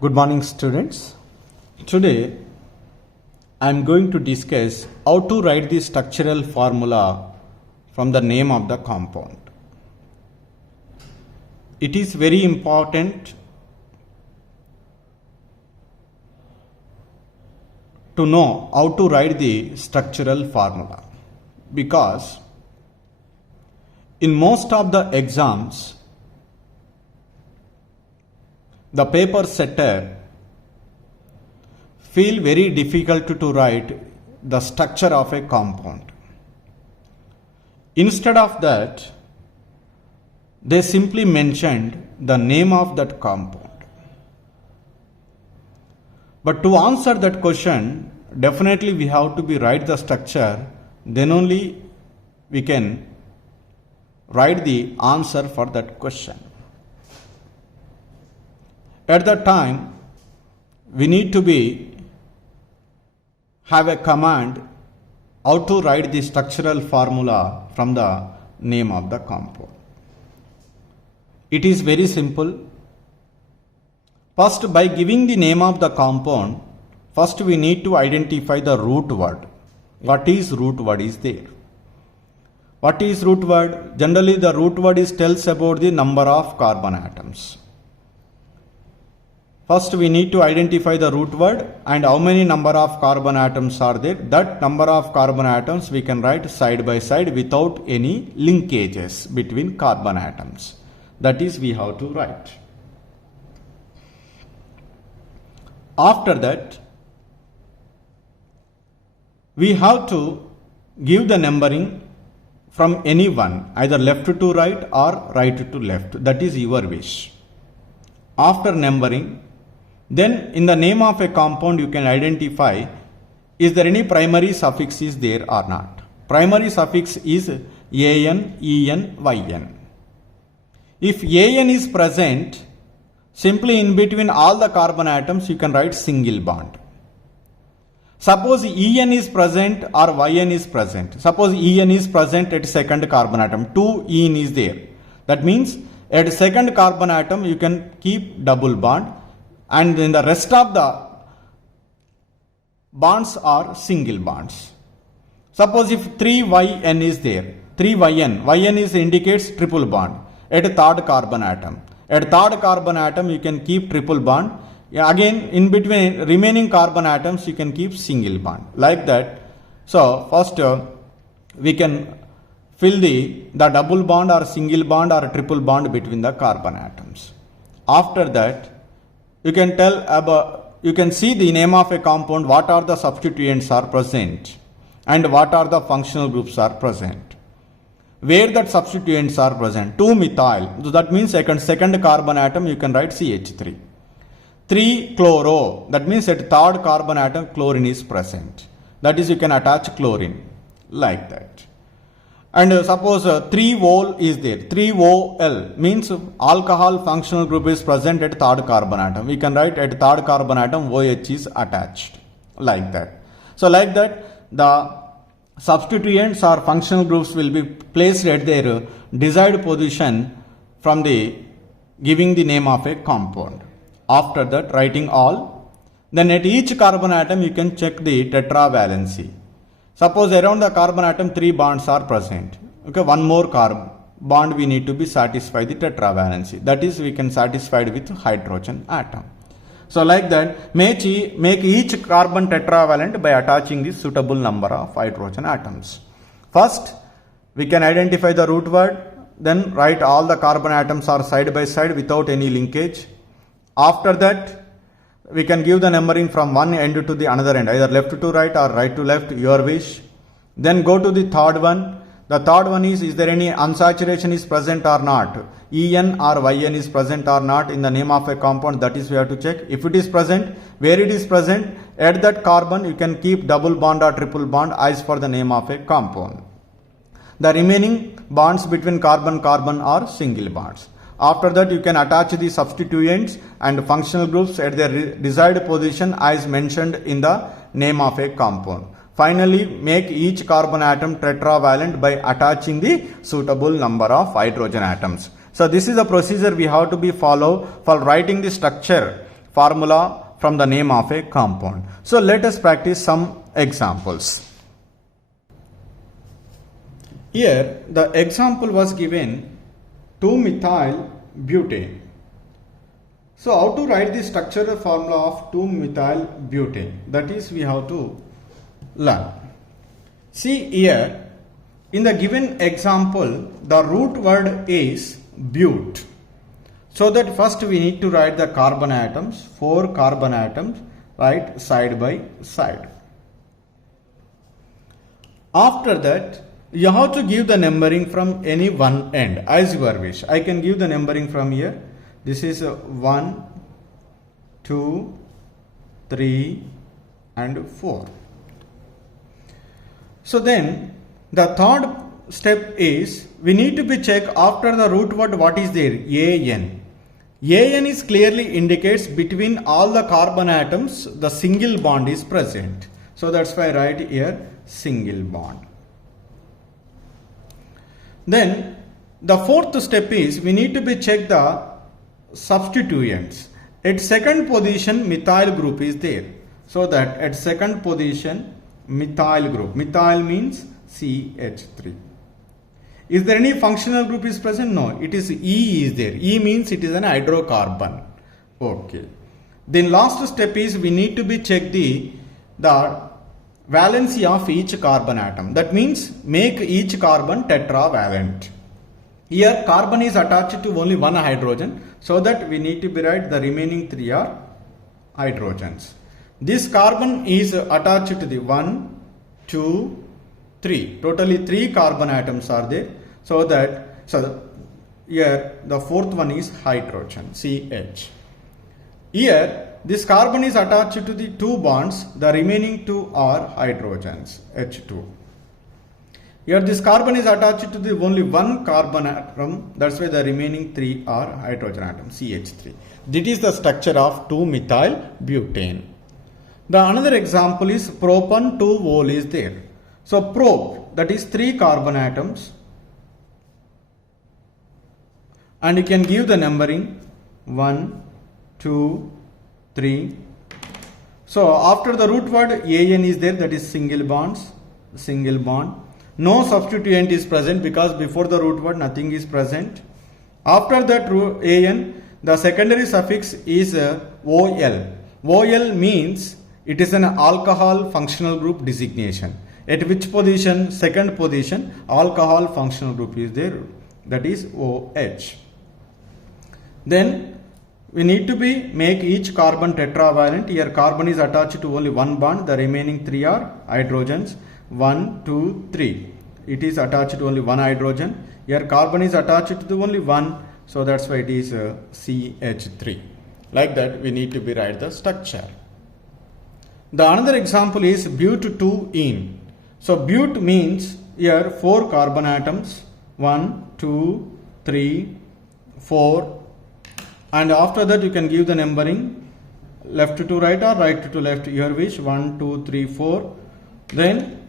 Good morning, students. Today I am going to discuss how to write the structural formula from the name of the compound. It is very important to know how to write the structural formula because in most of the exams the paper setter feel very difficult to write the structure of a compound. Instead of that, they simply mentioned the name of that compound. But to answer that question, definitely we have to be write the structure, then only we can write the answer for that question. At that time, we need to have a command how to write the structural formula from the name of the compound. It is very simple. First, by giving the name of the compound, first we need to identify the root word. What is root word is there? What is root word? Generally, the root word tells about the number of carbon atoms. First, we need to identify the root word and how many number of carbon atoms are there. That number of carbon atoms we can write side by side without any linkages between carbon atoms. That is, we have to write. After that, we have to give the numbering from any one, either left to right or right to left. That is your wish. After numbering, then in the name of a compound you can identify is there any primary suffix is there or not. Primary suffix is an, en, yn. If an is present, simply in between all the carbon atoms you can write single bond. Suppose en is present or yn is present. Suppose en is present at second carbon atom, 2 en is there. That means at second carbon atom you can keep double bond, and then the rest of the bonds are single bonds. Suppose if 3yn is there, 3yn is indicates triple bond at a third carbon atom. At third carbon atom you can keep triple bond. Again in between remaining carbon atoms you can keep single bond, like that. So first we can fill the double bond or single bond or triple bond between the carbon atoms. After that, you can see the name of a compound, what are the substituents are present and what are the functional groups are present. Where that substituents are present, 2-methyl, so that means second carbon atom you can write CH3. 3-chloro, that means at third carbon atom chlorine is present. That is, you can attach chlorine, like that. And suppose 3-vol is there, 3-OL means alcohol functional group is present at third carbon atom. We can write at third carbon atom OH is attached, like that. So like that, the substituents or functional groups will be placed at their desired position from the giving the name of a compound. After that, writing all, then at each carbon atom you can check the tetravalency. Suppose around the carbon atom 3 bonds are present. Okay, one more carbon bond we need to be satisfy the tetravalency. That is, we can satisfy with hydrogen atom. So like that, make each carbon tetravalent by attaching the suitable number of hydrogen atoms. First, we can identify the root word, then write all the carbon atoms are side by side without any linkage. After that, we can give the numbering from one end to the another end, either left to right or right to left, your wish. Then go to the third one. The third one is there any unsaturation is present or not? En or yn is present or not in the name of a compound, that is we have to check. If it is present, where it is present, at that carbon you can keep double bond or triple bond as for the name of a compound. The remaining bonds between carbon are single bonds. After that, you can attach the substituents and functional groups at their desired position as mentioned in the name of a compound. Finally, make each carbon atom tetravalent by attaching the suitable number of hydrogen atoms. So this is a procedure we have to be follow for writing the structure formula from the name of a compound. So let us practice some examples. Here the example was given 2-methyl butane. So how to write the structural formula of 2-methyl butane? That is, we have to learn. See here, in the given example, the root word is but. So that first we need to write the carbon atoms, 4 carbon atoms, right, side by side. After that, you have to give the numbering from any one end as your wish. I can give the numbering from here. This is 1, 2, 3 and 4. So then the third step is we need to be check after the root word what is there, AN. AN is clearly indicates between all the carbon atoms the single bond is present. So that's why I write here single bond. Then the fourth step is we need to be check the substituents. At second position methyl group is there. So that at second position methyl group. Methyl means CH3. Is there any functional group is present? No, it is E is there. E means it is an hydrocarbon. Okay. Then last step is we need to be check the valency of each carbon atom. That means make each carbon tetravalent. Here carbon is attached to only one hydrogen, so that we need to be write the remaining 3 are hydrogens. This carbon is attached to the 1, 2, 3. Totally 3 carbon atoms are there. So here the fourth one is hydrogen, CH. Here this carbon is attached to the 2 bonds. The remaining 2 are hydrogens, H2. Here this carbon is attached to the only one carbon atom. That's why the remaining 3 are hydrogen atoms, CH3. This is the structure of 2-methyl butane. The another example is propan 2-vol is there. So prop, that is 3 carbon atoms, and you can give the numbering 1, 2, 3. So after the root word AN is there, that is single bonds, single bond. No substituent is present because before the root word nothing is present. After that AN, the secondary suffix is OL. OL means it is an alcohol functional group designation. At which position? Second position, alcohol functional group is there, that is OH. Then we need to make each carbon tetravalent. Here carbon is attached to only one bond, the remaining 3 are hydrogens, 1, 2, 3. It is attached to only one hydrogen. Here carbon is attached to only one, so that's why it is CH3. Like that we need to write the structure. The another example is but2-ene. So but means here 4 carbon atoms, 1, 2, 3, 4, and after that you can give the numbering left to right or right to left, your wish, 1, 2, 3, 4. Then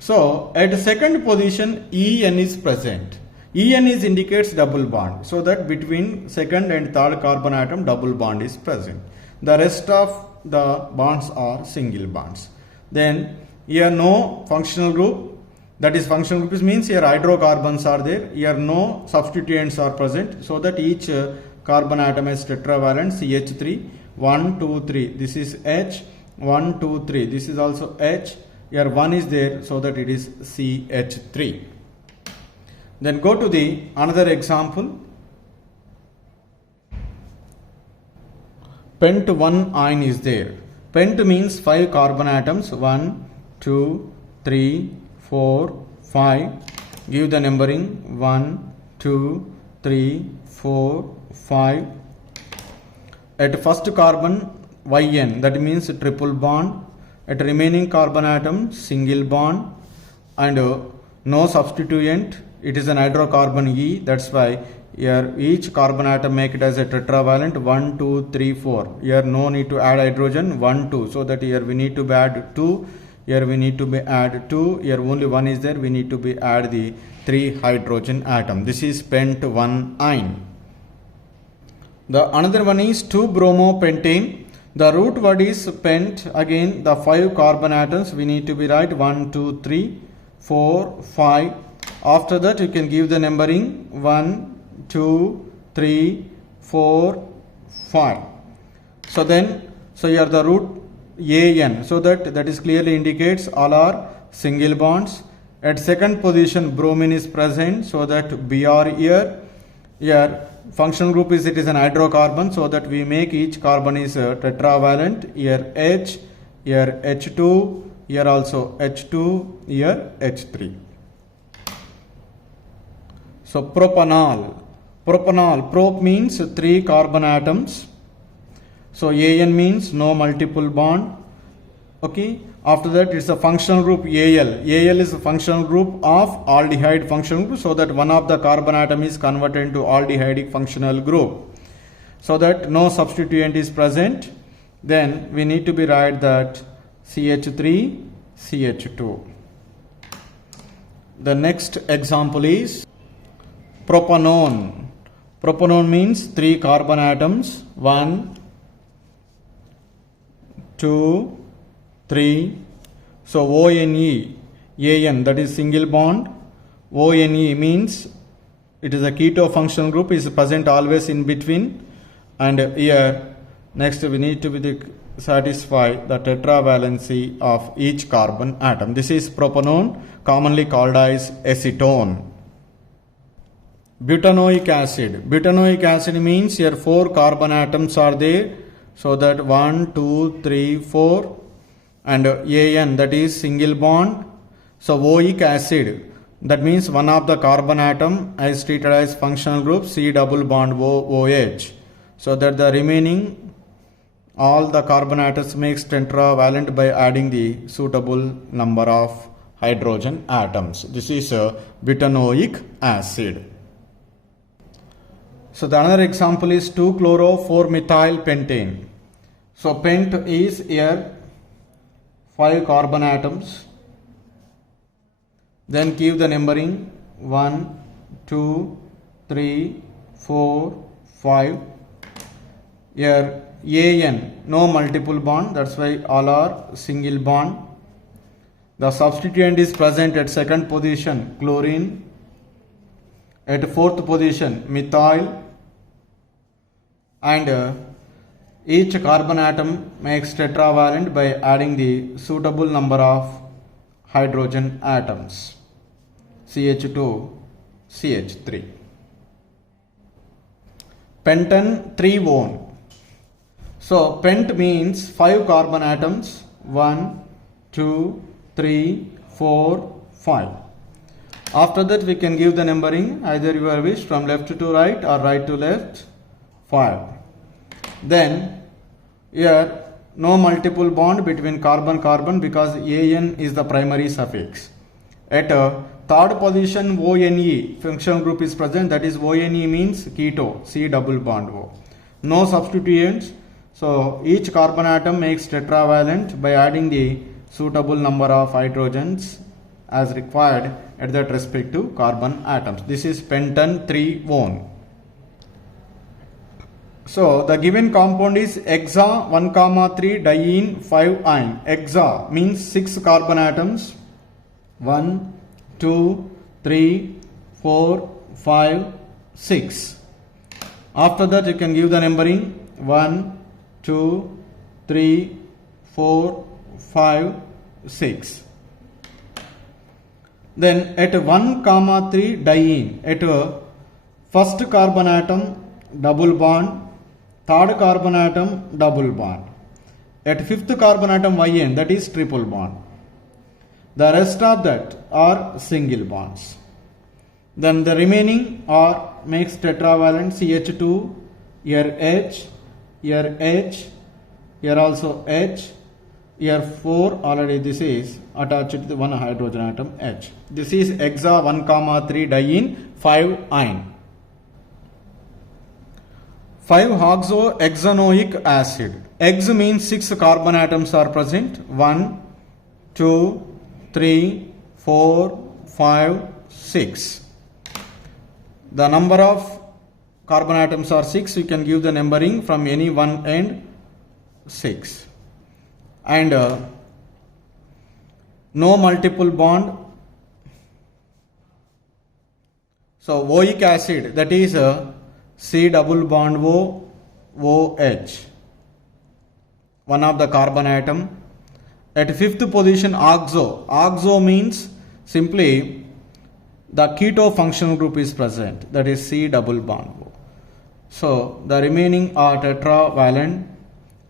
so at second position En is present. En is indicates double bond, so that between second and third carbon atom double bond is present. The rest of the bonds are single bonds. Then here no functional group, that is functional group means here hydrocarbons are there. Here no substituents are present, so that each carbon atom is tetravalent, CH3, 1, 2, 3. This is H, 1, 2, 3. This is also H. Here 1 is there, so that it is CH3. Then go to the another example. Pent1-ine is there. Pent means 5 carbon atoms, 1, 2, 3, 4, 5. Give the numbering 1, 2, 3, 4, 5. At first carbon YN, that means triple bond. At remaining carbon atom single bond, and no substituent. It is an hydrocarbon E. That's why here each carbon atom make it as a tetravalent, 1, 2, 3, 4. Here no need to add hydrogen, 1, 2. So that here we need to add 2. Here we need to add 2. Here only 1 is there. We need to add the 3 hydrogen atom. This is pent1-ine. The another one is 2-bromopentane. The root word is pent. Again, the 5 carbon atoms we need to be right. 1, 2, 3, 4, 5. After that, you can give the numbering 1, 2, 3, 4, 5. So here the root AN. So that is clearly indicates all are single bonds. At second position, bromine is present. So that Br here. Here functional group is, it is an hydrocarbon, so that we make each carbon is tetravalent. Here H, here H2, here also H2, here H3. So propanol. Prop means 3 carbon atoms. So AN means no multiple bond. Okay. After that, it's a functional group Al. Al is a functional group of aldehyde functional group, so that one of the carbon atom is converted into aldehydic functional group. So that no substituent is present. Then we need to be write that CH3, CH2. The next example is propanone. Propanone means 3 carbon atoms. 1, 2, 3. So ONE, AN, that is single bond. ONE means it is a keto functional group, is present always in between. And here next we need to be satisfy the tetravalency of each carbon atom. This is propanone, commonly called as acetone. Butanoic acid. Butanoic acid means here 4 carbon atoms are there. So that 1, 2, 3, 4. And AN, that is single bond. So oic acid, that means one of the carbon atom is treated as functional group C double bond OH. So that the remaining all the carbon atoms makes tetravalent by adding the suitable number of hydrogen atoms. This is butanoic acid. So the another example is 2-chloro-4-methyl-pentane. So pent is here 5 carbon atoms. Then give the numbering 1, 2, 3, 4, 5. Here AN, no multiple bond, that's why all are single bond. The substituent is present at second position, chlorine. At fourth position, methyl. And each carbon atom makes tetravalent by adding the suitable number of hydrogen atoms. CH2, CH3. Pentan 3-one. So pent means 5 carbon atoms. 1, 2, 3, 4, 5. After that we can give the numbering either your wish from left to right or right to left. 5. Then here no multiple bond between carbon because AN is the primary suffix. At third position ONE functional group is present, that is ONE means keto, C double bond O. No substituents, so each carbon atom makes tetravalent by adding the suitable number of hydrogens as required at that respective carbon atoms. This is pentan 3-one. So the given compound is hexa 1,3 diene 5-ine. Hexa means 6 carbon atoms. 1, 2, 3, 4, 5, 6. After that you can give the numbering 1, 2, 3, 4, 5, 6. Then at 1,3 diene, at first carbon atom double bond, third carbon atom double bond. At fifth carbon atom YN, that is triple bond. The rest of that are single bonds. Then the remaining are makes tetravalent CH2, here H, here H, here also H, here 4 already this is attached to the one hydrogen atom H. This is hexa 1,3 diene 5-ine. 5-hexanoic acid. Hex means 6 carbon atoms are present. 1, 2, 3, 4, 5, 6. The number of carbon atoms are 6, you can give the numbering from any one end 6. And no multiple bond. So oic acid, that is C double bond O, OH, one of the carbon atom. At fifth position, oxo. Oxo means simply the keto functional group is present, that is C double bond O. So the remaining are tetravalent.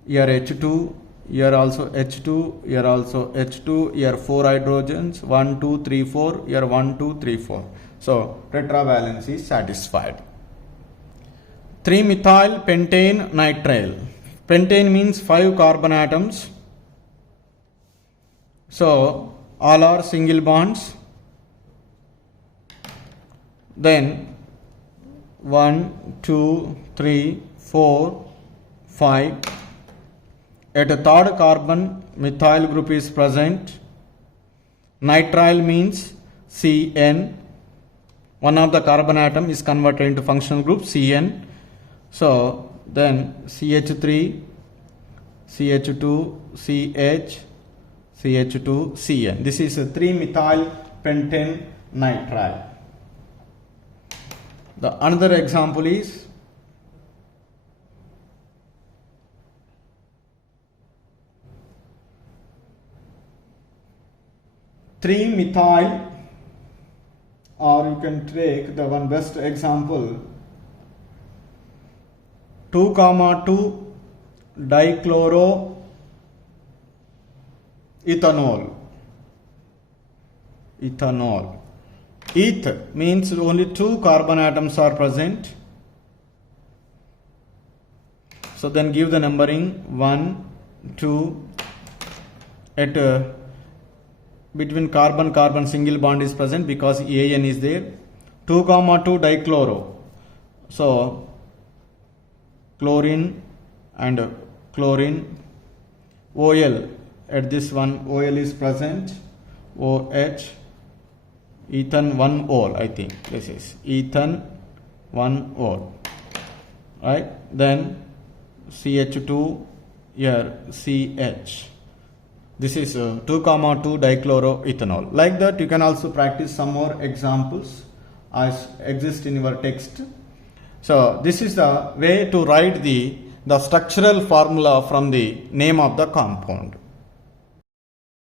Here H2, here also H2, here also H2, here 4 hydrogens, 1, 2, 3, 4, here 1, 2, 3, 4. So tetravalence is satisfied. 3-methyl pentane nitrile. Pentane means 5 carbon atoms. So all are single bonds. Then 1, 2, 3, 4, 5. At a third carbon, methyl group is present. Nitrile means CN. One of the carbon atom is converted into functional group CN. So then CH3, CH2, CH, CH2, CN. This is a 3-methyl pentane nitrile. The another example is 3-methyl, or you can take the one best example 2,2 dichloro ethanol. Eth means only 2 carbon atoms are present. So then give the numbering 1, 2. At between carbon single bond is present because AN is there. 2,2 dichloro. So chlorine and chlorine. OL, at this one OL is present. OH. Ethan 1 ol, I think this is ethan 1 ol, right? Then CH2, here CH. This is 2,2 dichloroethanol. Like that, you can also practice some more examples as exist in your text. So this is the way to write the structural formula from the name of the compound.